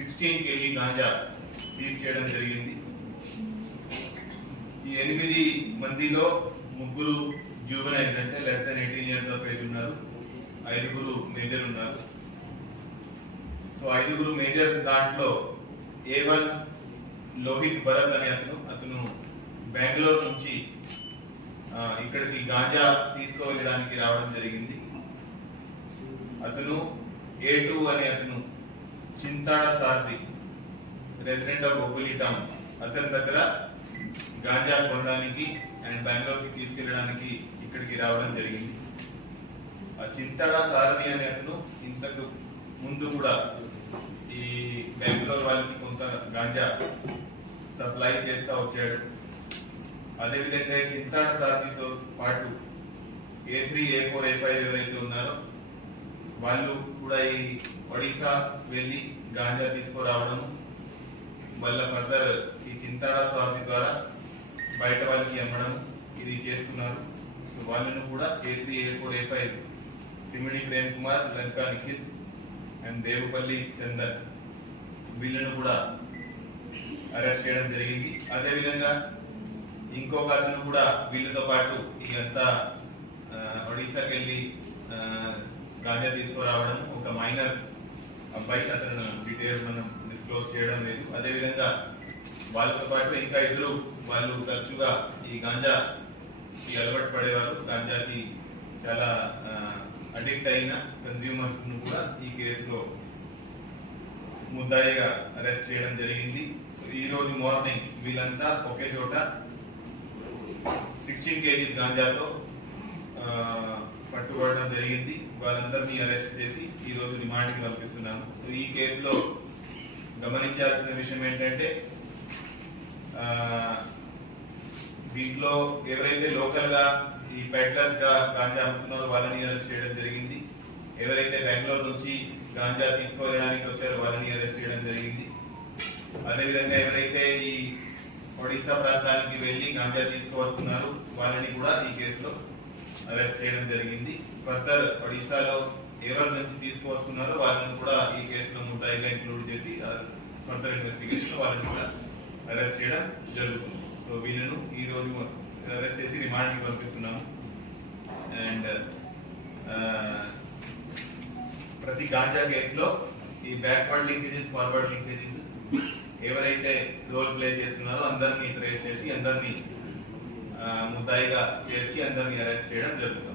16 kg ganja seize చేయడం జరిగింది. ఈ 8 మందిలో 3 జూవెనైల్ అంటే less than 18 years of age ఉన్నారు, 5 మేజర్ ఉన్నారు. సో 5 మేజర్ దాంట్లో A1 లోహిత్ భరత్ అనే అతను బెంగళూరు నుంచి ఇక్కడికి గాంజా తీసుకోవడానికి రావడం జరిగింది. అతను A2 అనే అతను చింతాడ సారథి రెసిడెంట్ ఆఫ్ బొబ్బిలి టౌన్, అతని దగ్గర గాంజా కొనడానికి అండ్ బెంగళూరుకి తీసుకెళ్ళడానికి ఇక్కడికి రావడం జరిగింది. ఆ చింతాడ సారథి అనే అతను ఇంతకు ముందు కూడా ఈ బెంగళూరు వాళ్ళకి కొంత గాంజా సప్లై చేస్తూ వచ్చాడు. అదేవిధంగా చింతాడ సారథితో పాటు A3, A4, A5 ఎవరైతే ఉన్నారో వాళ్ళు కూడా ఈ ఒడిశా వెళ్ళి గాంజా తీసుకురావడం వల్ల ఫర్దర్ ఈ చింతాడ సారథి ద్వారా బయట వాళ్ళకి అమ్మడం ఇది చేస్తున్నారు. సో వాళ్ళను కూడా A3, A4, A5 Simidi Prem Kumar, Lanka Nikhil and Devupalli Chandan వీళ్ళను కూడా అరెస్ట్ చేయడం జరిగింది. అదేవిధంగా ఇంకొక అతను కూడా వీళ్ళతో పాటు ఈ అంతా ఒడిశాకి వెళ్ళి గాంజా తీసుకురావడం, ఒక మైనర్ అబ్బాయి, అతను డీటెయిల్స్ మనం డిస్క్లోజ్ చేయడం లేదు. అదేవిధంగా వాళ్ళతో పాటు ఇంకా 2 వాళ్ళు తరచుగా ఈ గాంజాకి అలవాటు పడేవారు, గాంజాకి చాలా అడిక్ట్ అయిన కన్స్యూమర్స్ ను కూడా ఈ కేసులో ముద్దాయిగా అరెస్ట్ చేయడం జరిగింది. సో ఈ రోజు మార్నింగ్ వీళ్ళంతా ఒకే చోట 16 kg గాంజాతో పట్టుబడడం జరిగింది. వాళ్ళందరినీ అరెస్ట్ చేసి ఈ రోజు రిమాండ్కి పంపిస్తున్నాము. సో ఈ కేసులో గమనించాల్సిన విషయం ఏంటంటే దీంట్లో ఎవరైతే లోకల్ గా ఈ పెడ్లర్స్ గా గాంజా అమ్ముతున్నారో వాళ్ళని అరెస్ట్ చేయడం జరిగింది. ఎవరైతే బెంగళూరు నుంచి గాంజా తీసుకువెళ్ళడానికి వచ్చారో వాళ్ళని అరెస్ట్ చేయడం జరిగింది. అదేవిధంగా ఎవరైతే ఈ ఒడిశా ప్రాంతానికి వెళ్ళి గాంజా తీసుకువస్తున్నారు వాళ్ళని కూడా ఈ కేసులో అరెస్ట్ చేయడం జరిగింది. ఫర్దర్ ఒడిశాలో ఎవరి నుంచి తీసుకువస్తున్నారో వాళ్ళని కూడా ఈ కేసులో ముద్దాయిగా ఇంక్లూడ్ చేసి ఫర్దర్ ఇన్వెస్టిగేషన్ వాళ్ళని కూడా అరెస్ట్ చేయడం జరుగుతుంది. సో వీళ్ళను ఈ రోజు అరెస్ట్ చేసి రిమాండ్కి పంపిస్తున్నాము. అండ్ ప్రతి గాంజా కేసులో ఈ బ్యాక్వర్డ్ లింకేజెస్, ఫార్వర్డ్ లింకేజెస్ ఎవరైతే రోల్ ప్లే చేస్తున్నారో అందరినీ ట్రేస్ చేసి అందరినీ ముద్దాయిగా చేర్చి అందరినీ అరెస్ట్ చేయడం జరుగుతుంది.